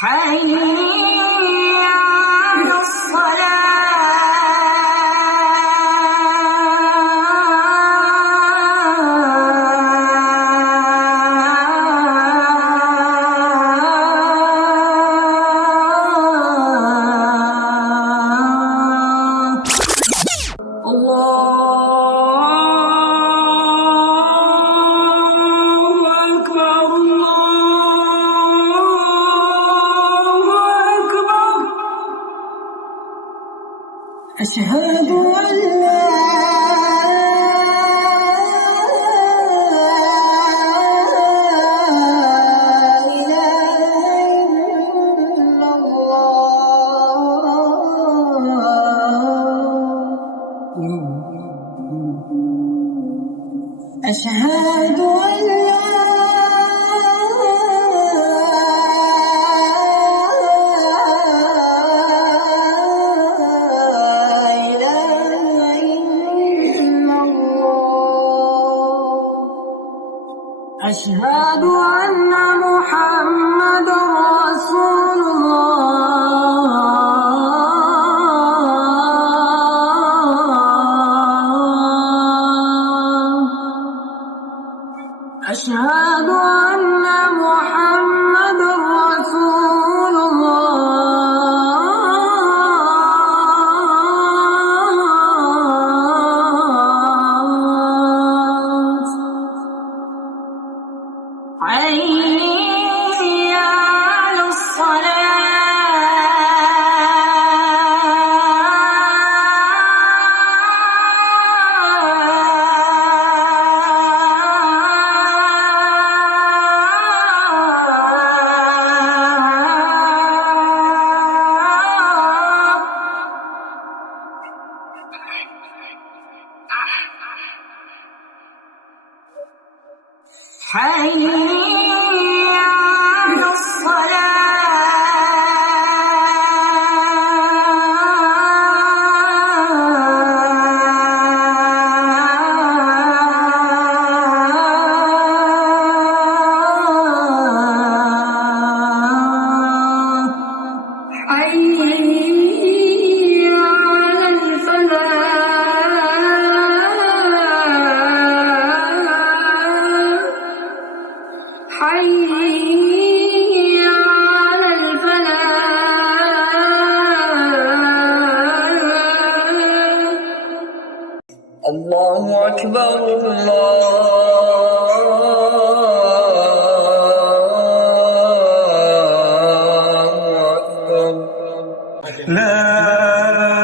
حي على الصلاة. الله أكبر الله أكبر. أشهد أن لا إله إلا الله. أشهد أن لا إله إلا الله. أشهد أن محمدا رسول الله. أشهد أن محمدا رسول الله. حي على حي على الصلاة. حي على الفلاح. حي على الفلاح. الله أكبر الله أكبر. لا